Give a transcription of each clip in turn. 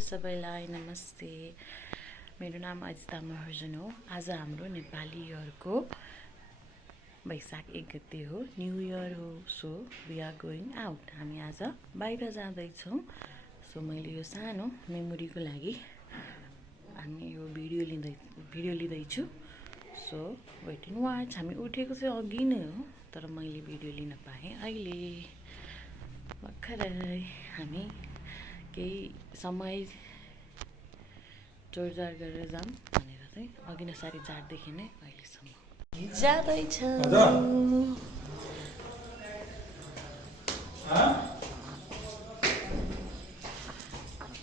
सबैलाई नमस्ते। मेरो नाम अजिता महर्जन हो। आज हाम्रो नेपाली इयरको वैशाख 1 गते हो, न्यू इयर हो। So we are going out. हामी आज बाहिर जाँदैछौँ। सो मैले यो सानो मेमोरीको लागि हामी यो भिडियो लिँदैछु। So wait and watch. हामी उठेको चाहिँ अघि नै हो, तर मैले भिडियो लिन पाएँ अहिले भर्खरै। हामी केही समय जोरजार गरेर जाऊँ भनेर चाहिँ अघि नै 4:30 देखि नै अहिलेसम्म जाँदैछौँ।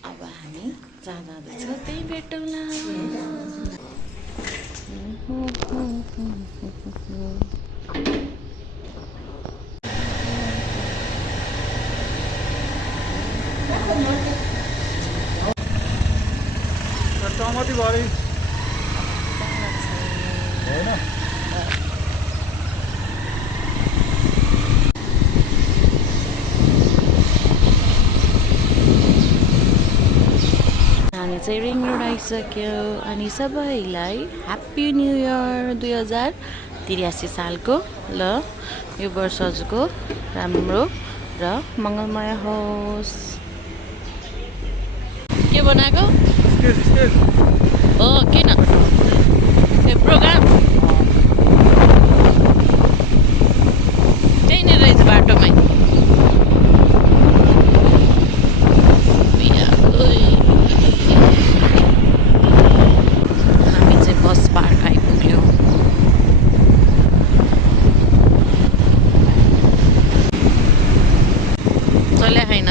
अब हामी जहाँ जाँदैछौँ त्यही भेटौँला। सहमति भयो होइन। हामी चाहिँ रिङ रोड आइसक्यो अनि सबैलाई ह्याप्पी न्यू इयर 2083 सालको। ल यो वर्षको राम्रो र मङ्गलमय होस्। के बनाएको हो? किन यो प्रोग्राम त्यहीँनिर रहेछ बाटोमै। हामी चाहिँ बस पार्क आइपुग्यौँ। चल्या होइन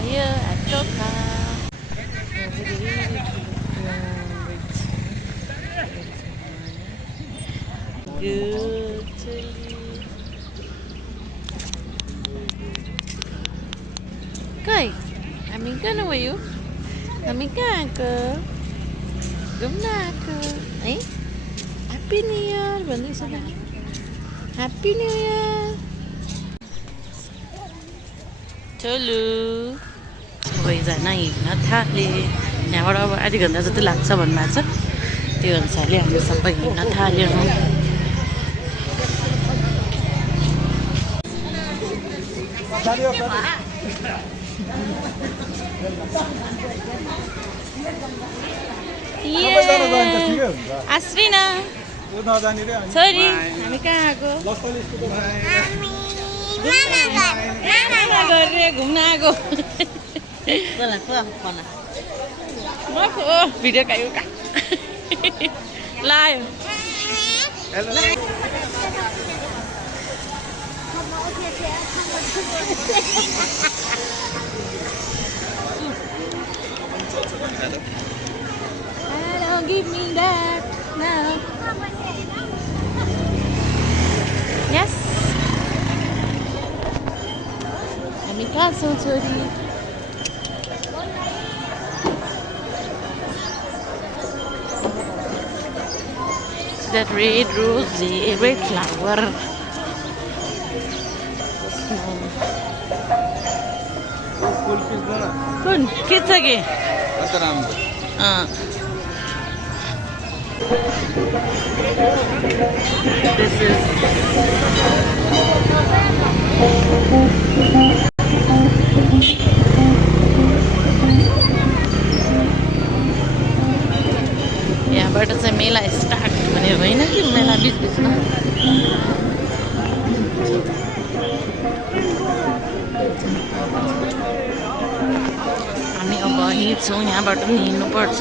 here at Toka. Good to leave. Kai, हामी कहाँ गयो? हामी कहाँ गयो? घुम्न आएको है। ह्याप्पी न्यू इयर भन्दैछ नि। Happy new year. चलु सबैजना हिँड्न थाले। यहाँबाट अब आधी घन्टा जति लाग्छ भन्नुभएको छ, त्यो अनुसारले हामी सबै हिँड्न थाल्यौँ। आश्रिना छोरी हामी कहाँ आएको? घुम्न आएको। भिडियो खायो लायो। Don't give me that now. Yes. हामी कहाँ छौँ छोरी? That red rose, red flower. कुन के छ के? This is यहाँबाट चाहिँ मेला स्टार्ट भनेर होइन कि मेला बिचबिचमा। हामी अब हिँड्छौँ, यहाँबाट पनि हिँड्नुपर्छ।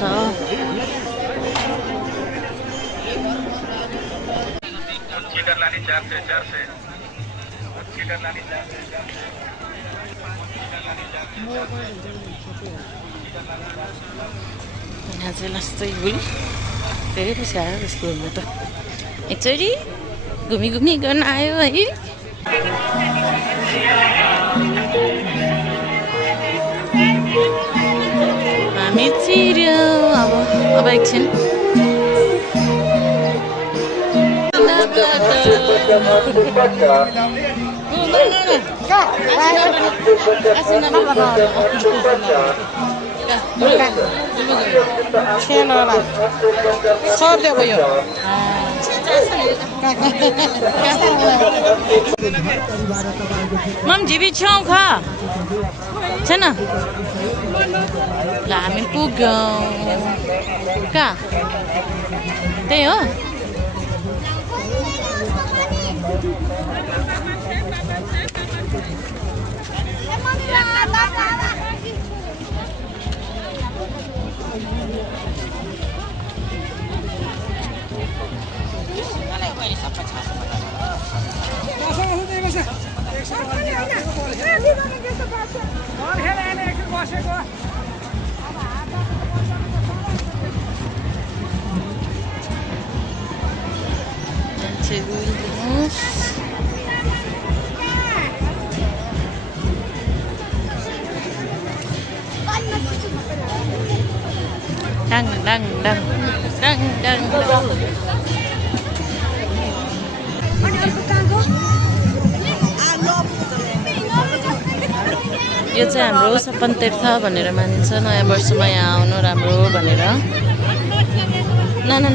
यहाँ चाहिँ लास्तै भुल धेरै पछि आयो त्यसको घुम्नु त। एकचोटि घुमी गर्न आयो है। हामी छिर्यौँ अब एकछिन मम झिबी छेउ खा छैन ल हामी पुग्यौँ कहाँ त्यही हो Đăng đăng đăng đăng đăng यो चाहिँ हाम्रो सपन तीर्थ भनेर मानिन्छ नयाँ वर्षमा यहाँ आउनु राम्रो भनेर न न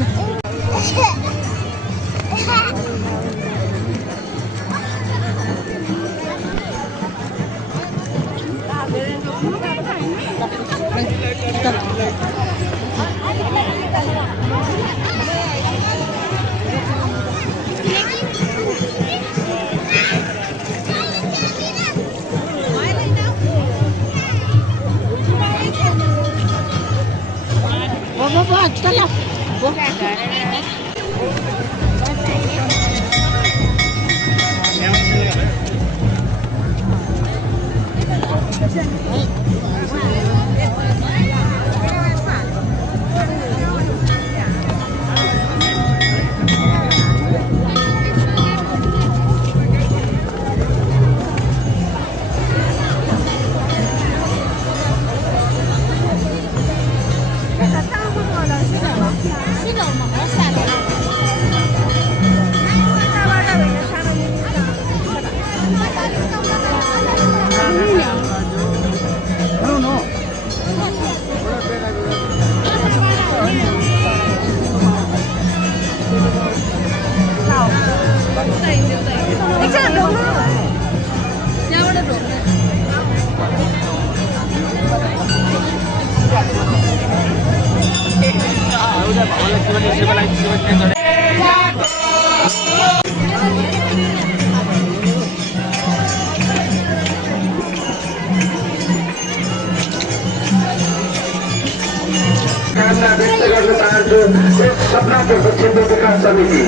सपनाको क्षेत्र विकास समिति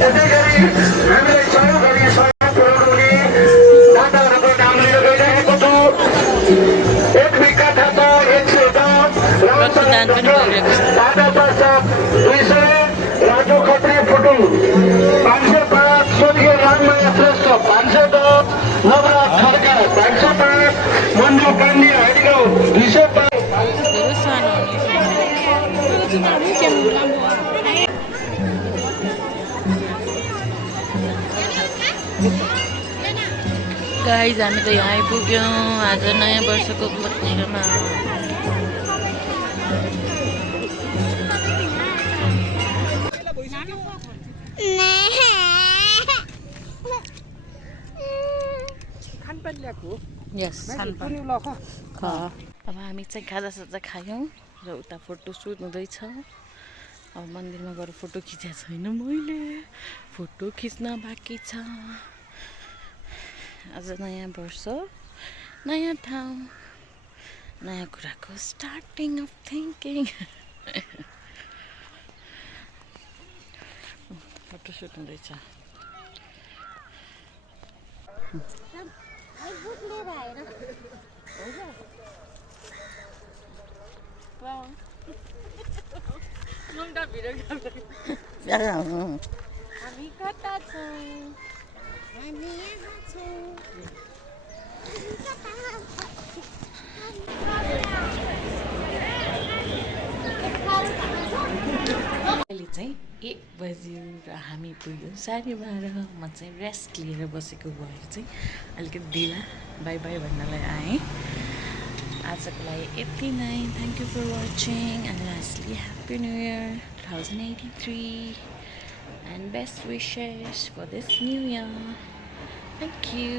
यसै गरी हामीले सहयोग गरी सहयोग पुर्याउने दाताहरूको नाम लिएर गइरहेको छु एक बिघा थापा 200 राजु खत्री फुटुङ 505 स्वर्गीय राममाया श्रेष्ठ 510 नवराज खड्का 505 मन्जु पाण्डे हरिगाउँ 205 गाइज हामी त यहाँ आइपुग्यौँ आज नयाँ वर्षको उपलक्ष्यमा अब हामी चाहिँ खाजासाजा खायौँ र उता फोटो सुट हुँदैछ अब मन्दिरमा गएर फोटो खिचेको छैन मैले फोटो खिच्न बाँकी छ आज नयाँ वर्ष नयाँ ठाउँ नयाँ कुराको starting of thinking photo shoot हुँदैछ हामी कता छौँ हामी यहाँ छौँ अहिले चाहिँ 1 बज्यो र हामी पुग्यौँ 12:30। म चाहिँ रेस्ट लिएर बसेको भएर चाहिँ अलिकति ढिला बाई बाई भन्नलाई आएँ। आजको लागि यति नै। Thank you for watching and lastly happy new year 2083 and best wishes for this new year. Thank you.